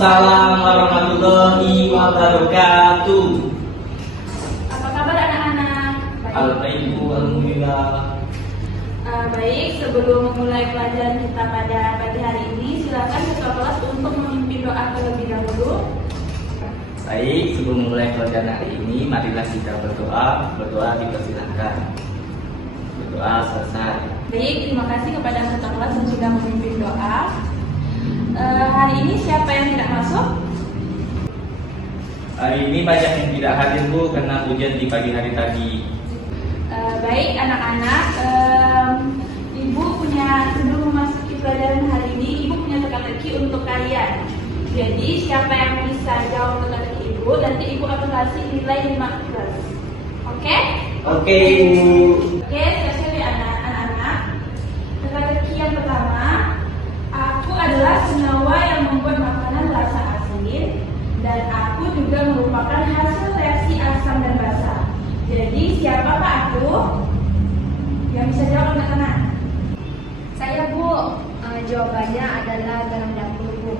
Waalaikumsalam warahmatullahi wabarakatuh. Apa kabar anak-anak? Alhamdulillah, alhamdulillah. Baik, sebelum memulai pelajaran kita pada pagi hari ini, silakan ketua kelas untuk memimpin doa terlebih dahulu. Baik, sebelum memulai pelajaran hari ini, marilah kita berdoa. Berdoa dipersilahkan. Berdoa selesai. Baik, terima kasih kepada ketua kelas yang sudah memimpin doa. Hari ini siapa yang tidak masuk? Hari ini banyak yang tidak hadir Bu karena hujan di pagi hari tadi. Baik anak-anak, Ibu punya, sebelum memasuki pelajaran hari ini, Ibu punya teka-teki untuk kalian. Jadi siapa yang bisa jawab teka-teki Ibu, nanti Ibu akan kasih nilai 5 plus. Oke? Oke Bu. Oke, siap-siap ya anak-anak. Teka-teki yang pertama, aku adalah senyawa yang membuat makanan rasa asin, dan aku juga merupakan hasil reaksi asam dan basa. Jadi siapakah aku? Yang bisa jawab anak-anak? Saya Bu, jawabannya adalah garam dapur Bu.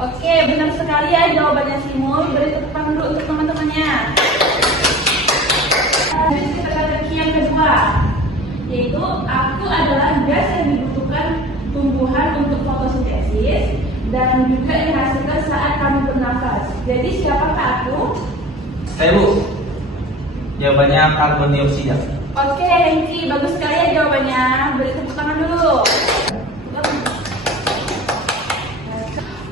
Oke, benar sekali ya jawabannya Simul. Beri tepuk tangan dulu untuk teman-temannya. Teka-teki yang kedua, yaitu aku adalah gas yang dibutuhkan tumbuhan untuk fotosintesis dan juga dihasilkan saat kami bernafas. Jadi siapakah aku? Saya Bu. Jawabannya karbon dioksida. Oke, Hengki, bagus sekali ya jawabannya. Beri tepuk tangan dulu.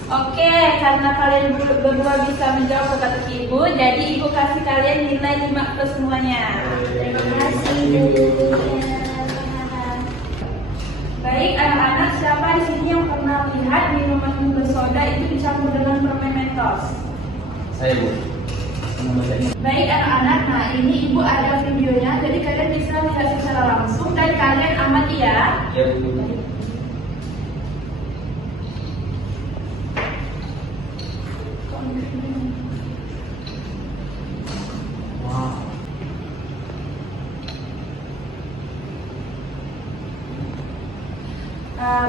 Oke, karena kalian berdua bisa menjawab teka-teki Ibu, jadi Ibu kasih kalian nilai 5 plus semuanya. Terima kasih Bu. Baik, anak-anak, siapa di sini yang pernah lihat minuman bersoda itu dicampur dengan permen Mentos? Saya Bu. Baik anak-anak, nah ini Ibu ada videonya, jadi kalian bisa lihat secara langsung dan kalian amati ya. Ya Bu. Wow.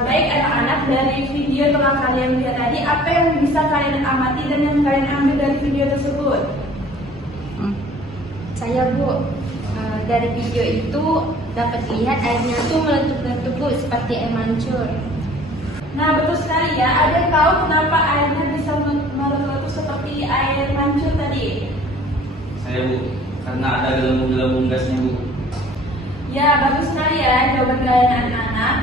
Baik anak-anak, dari video yang telah kalian lihat tadi, apa yang bisa kalian amati dan yang kalian ambil dari video tersebut? Saya Bu, dari video itu dapat lihat airnya tuh meletup-letup Bu, seperti air mancur. Nah betul sekali ya, ada yang tahu kenapa airnya bisa meletup seperti air mancur tadi? Saya Bu. Karena ada gelembung-gelembung gasnya Bu. Ya bagus sekali ya jawaban kalian anak-anak.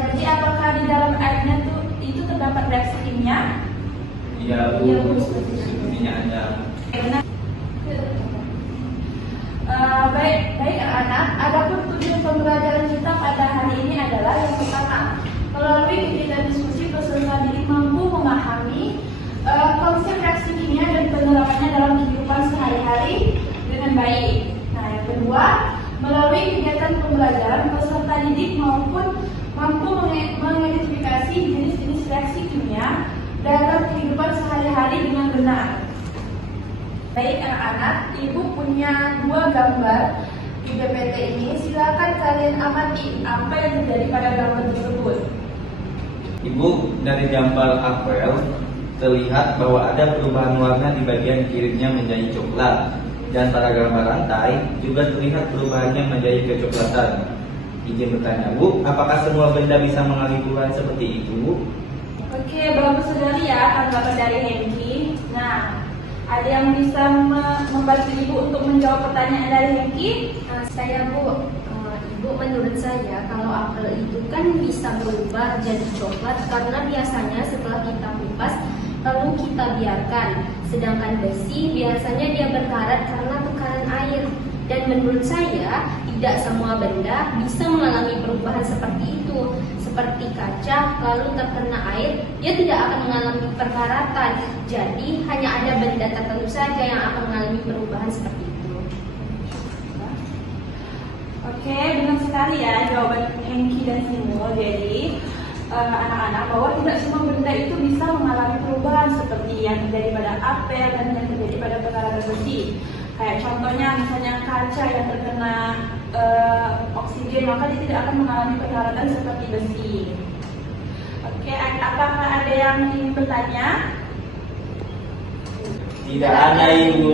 Jadi apakah di dalam airnya tuh itu terdapat reaksi kimia? Iya Bu. Iya, Bu, seperti itu. Sepertinya ada. Baik anak-anak, adapun tujuan pembelajaran kita pada hari ini adalah yang pertama, melalui kegiatan diskusi peserta didik mampu memahami konsep reaksi kimia dan penerapannya dalam kehidupan sehari-hari dengan baik. Nah, yang kedua, melalui kegiatan pembelajaran peserta didik mampu mengidentifikasi jenis-jenis reaksi kimia dalam kehidupan sehari-hari dengan benar. Baik anak-anak, Ibu punya 2 gambar di PPT ini. Silakan kalian amati apa yang terjadi pada gambar tersebut. Ibu, dari gambar apel terlihat bahwa ada perubahan warna di bagian kirinya menjadi coklat, dan pada gambar rantai juga terlihat perubahannya menjadi kecoklatan. Izin bertanya Bu, apakah semua benda bisa mengalami perubahan seperti itu Bu? Oke, bagus sekali ya tanggapan dari Hengki. Nah, ada yang bisa membantu Ibu untuk menjawab pertanyaan dari Hengki? Saya Bu, Ibu menurut saya kalau apel itu kan bisa berubah jadi coklat karena biasanya setelah kita kupas lalu kita biarkan. Sedangkan besi biasanya dia berkarat karena tekanan air. Dan menurut saya tidak semua benda bisa mengalami perubahan seperti itu. Seperti kaca lalu terkena air, dia tidak akan mengalami perkaratan. Jadi hanya ada benda tertentu saja yang akan mengalami perubahan seperti itu. Oke, benar sekali ya jawaban Hengki dan Simul. Jadi anak-anak, bahwa tidak semua benda itu bisa mengalami perubahan seperti yang terjadi pada apel dan yang terjadi pada perkaratan besi. Kayak contohnya misalnya kaca yang terkena oksigen, maka dia tidak akan mengalami perkaratan seperti besi. Oke, apakah ada yang ingin bertanya? Tidak ada, Ibu.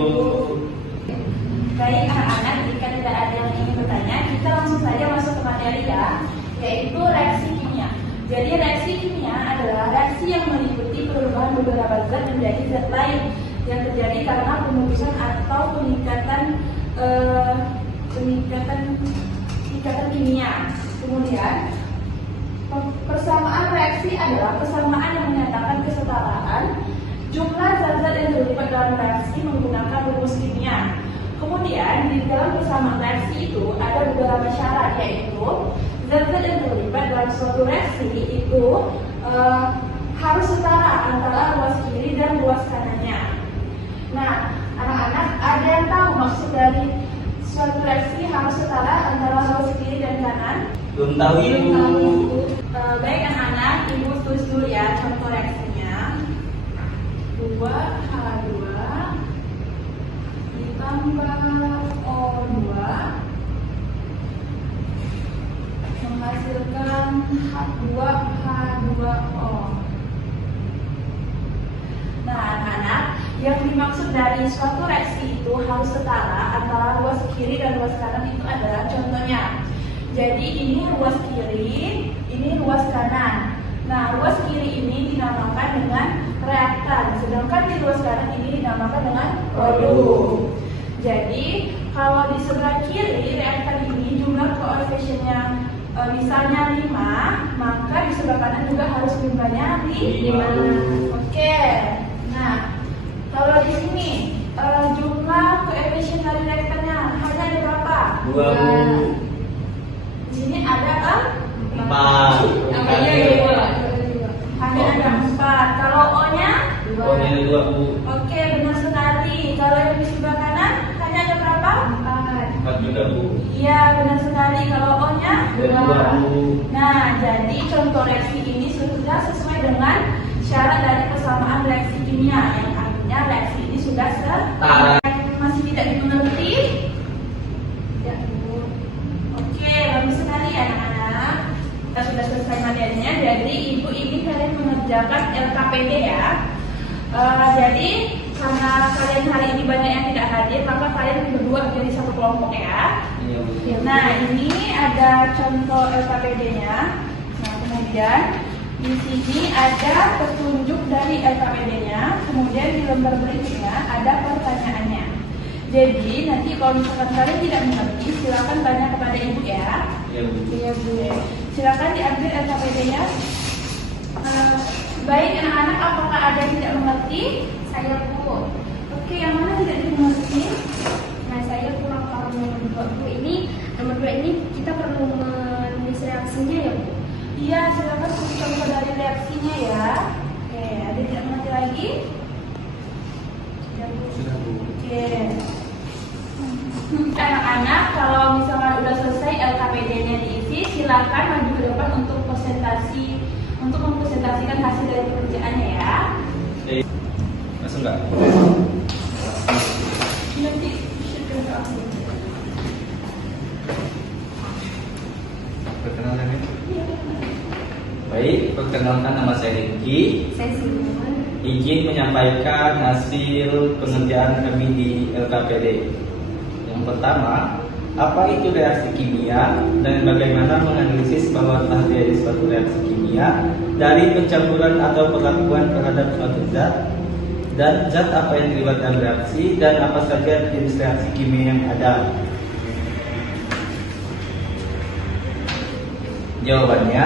Baik anak-anak, jika tidak ada yang ingin bertanya, kita langsung saja masuk ke materi ya, yaitu reaksi kimia. Jadi reaksi kimia adalah reaksi yang meliputi perubahan beberapa zat menjadi zat lain yang terjadi karena pemutusan atau peningkatan kimia. Kemudian persamaan reaksi adalah persamaan yang menyatakan kesetaraan jumlah zat-zat yang terlibat dalam reaksi menggunakan rumus kimia. Kemudian di dalam persamaan reaksi itu ada beberapa syarat, yaitu zat-zat yang terlibat dalam suatu reaksi itu harus setara antara ruas kiri dan ruas kanannya. Nah, anak-anak ada yang tahu maksud dari suatu reaksi harus setara antara ruas kiri dan kanan? Belum tahu, Ibu. Baik anak-anak, Ibu tulis dulu ya contoh reaksinya. 2H2 ditambah O2 menghasilkan H2H2O. Nah anak-anak, yang dimaksud dari suatu reaksi itu harus setara antara ruas kiri dan ruas kanan itu adalah contohnya. Jadi ini ruas kiri, ini ruas kanan. Nah, ruas kiri ini dinamakan dengan reaktan, sedangkan di ruas kanan ini dinamakan dengan produk. Jadi, kalau di sebelah kiri reaktan ini jumlah koefisiennya misalnya 5, maka di sebelah kanan juga harus jumlahnya 5. Oke. Nah, kalau di sini jumlah koefisien dari reaktannya hanya ada berapa? 2, Bu. Di sini ada kan? 4. Hanya ada 4. Kalau O-nya? O-nya 2, Bu. Oke, benar sekali. Kalau yang di sebelah kanan hanya ada berapa? 4 juga, Bu. Iya, benar sekali. Kalau O-nya? 2, Bu. Nah, jadi contoh reaksi ini sudah sesuai dengan syarat dari persamaan reaksi kimia, yang artinya reaksi ini sudah setara. Masih tidak dimengerti? Ya, Bu. Oke, bagus sekali anak-anak. Kita sudah selesai materinya, jadi Ibu ini kalian mengerjakan LKPD ya. Jadi karena kalian hari ini banyak yang tidak hadir, maka kalian berdua jadi satu kelompok ya. Iya, Bu. Nah ini ada contoh LKPD-nya. Nah kemudian di sini ada petunjuk dari LKPD-nya. Kemudian di lembar berikutnya ada pertanyaannya. Jadi nanti kalau misalkan kalian tidak mengerti, silakan tanya kepada Ibu ya. Iya, Bu. Iya Bu. Silakan diambil LKPD-nya. Baik anak-anak, apakah ada yang tidak mengerti? Saya Bu. Oke, yang mana tidak dimengerti? Nah, saya kurang paham nomor 2 ini. Nomor 2 ini kita perlu menulis reaksinya ya, Bu? Iya, silakan contoh dari reaksinya ya. Oke, ada yang tidak mengerti lagi? Sudah, Bu. Oke. Anak-anak, kalau misalkan udah selesai LKPD-nya diisi, silakan maju ke depan untuk mempresentasikan hasil dari pekerjaannya ya. Masuk nggak? Nanti Perkenalan ya. Baik, perkenalkan nama saya Rizky. Saya Simon. Izin menyampaikan hasil pengerjaan kami di LKPD. Yang pertama, apa itu reaksi kimia dan bagaimana menganalisis bahwa telah terjadi suatu reaksi kimia dari pencampuran atau perlakuan terhadap suatu zat, dan zat apa yang terlibat dalam reaksi dan apa saja jenis reaksi kimia yang ada. Jawabannya,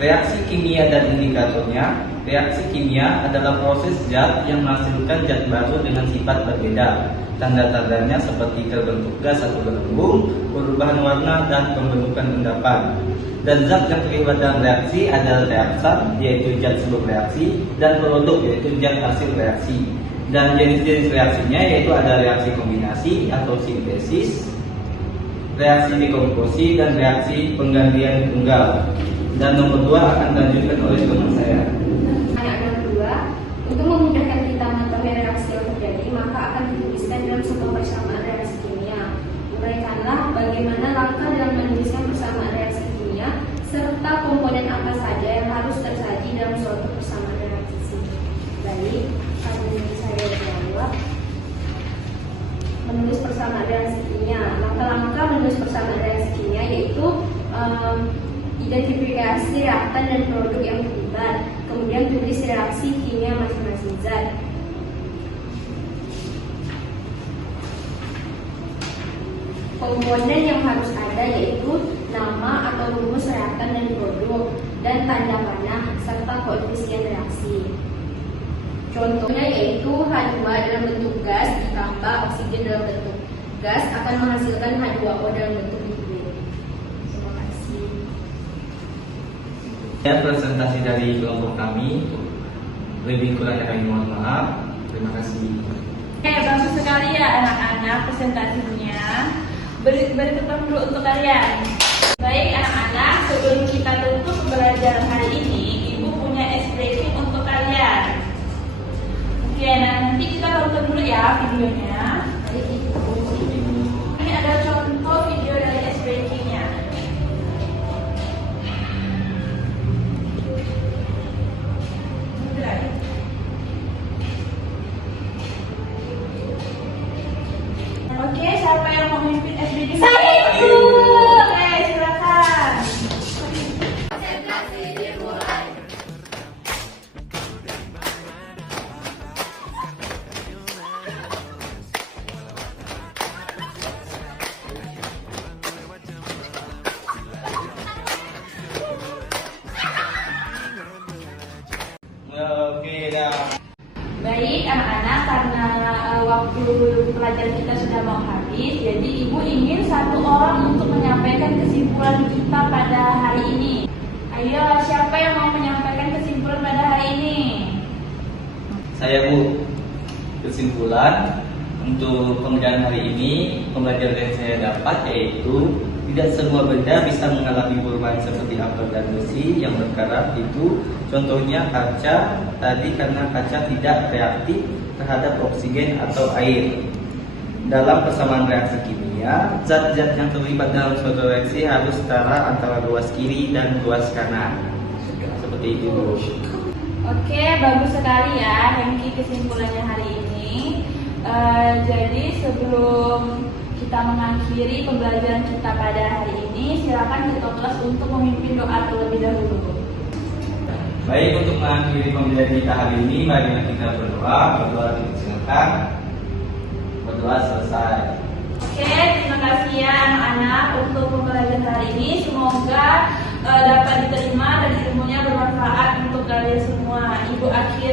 reaksi kimia dan indikatornya. Reaksi kimia adalah proses zat yang menghasilkan zat baru dengan sifat berbeda. Tanda-tandanya seperti terbentuk gas atau gelembung, perubahan warna, dan pembentukan endapan. Dan zat yang terlibat dalam reaksi adalah reaktan, yaitu zat sebelum reaksi, dan produk, yaitu zat hasil reaksi. Dan jenis-jenis reaksinya yaitu ada reaksi kombinasi atau sintesis, reaksi dekomposi, dan reaksi penggantian tunggal. Dan nomor 2 akan dilanjutkan oleh teman saya. Ayat nomor 2, untuk memudahkan kita mengetahui reaksi yang terjadi, maka akan dituliskan dalam sebuah persamaan reaksi kimia. Uraikanlah bagaimana langkah dalam menuliskan persamaan reaksi kimia serta komponen apa saja yang harus tersaji dalam suatu persamaan reaksi. Baik, kalau saya jawab menulis persamaan reaksi kimia. Langkah-langkah menulis persamaan reaksi kimia yaitu identifikasi reaktan dan produk yang terlibat, kemudian tulis reaksi kimia masing-masing zat. Komponen yang harus ada yaitu nama atau rumus reaktan dan produk, dan tanda panah serta koefisien reaksi. Contohnya yaitu H2 dalam bentuk gas ditambah oksigen dalam bentuk gas akan menghasilkan H2O dalam bentuk liquid. Terima kasih. Ya, presentasi dari kelompok kami. Lebih kurangnya kami mohon maaf. Terima kasih. Oke, bagus sekali ya anak-anak presentasinya. Berikut dulu untuk kalian. Baik anak-anak, sebelum kita tutup pembelajaran hari ini, Ibu punya expression untuk kalian. Oke, nanti kita tonton dulu ya videonya. Ini ada contoh video dari expression-nya. Oke, siapa yang mau memimpin SBD? Saya, Ibu. Oke, silakan. Oke, dah. Baik anak-anak, karena waktu pelajaran kita sudah mau habis, jadi Ibu ingin satu orang untuk menyampaikan kesimpulan kita pada hari ini. Ayo, siapa yang mau menyampaikan kesimpulan pada hari ini? Saya, Bu. Kesimpulan untuk pembelajaran hari ini, pembelajaran yang saya dapat yaitu tidak semua benda bisa mengalami perubahan seperti apel dan besi yang berkarat itu. Contohnya kaca tadi, karena kaca tidak reaktif terhadap oksigen atau air. Dalam persamaan reaksi kimia, zat-zat yang terlibat dalam suatu reaksi harus setara antara ruas kiri dan ruas kanan. Seperti itu, Bu. Oke, bagus sekali ya Hengki kesimpulannya hari ini. Jadi sebelum kita mengakhiri pembelajaran kita pada hari ini, silakan ketua kelas untuk memimpin doa terlebih dahulu. Baik, untuk mengakhiri pembelajaran kita hari ini, mari kita berdoa. Berdoa dipersilakan. Berdoa selesai. Oke, terima kasih ya anak-anak untuk pembelajaran hari ini. Semoga dapat diterima dan ilmunya bermanfaat untuk kalian semua. Ibu akhiri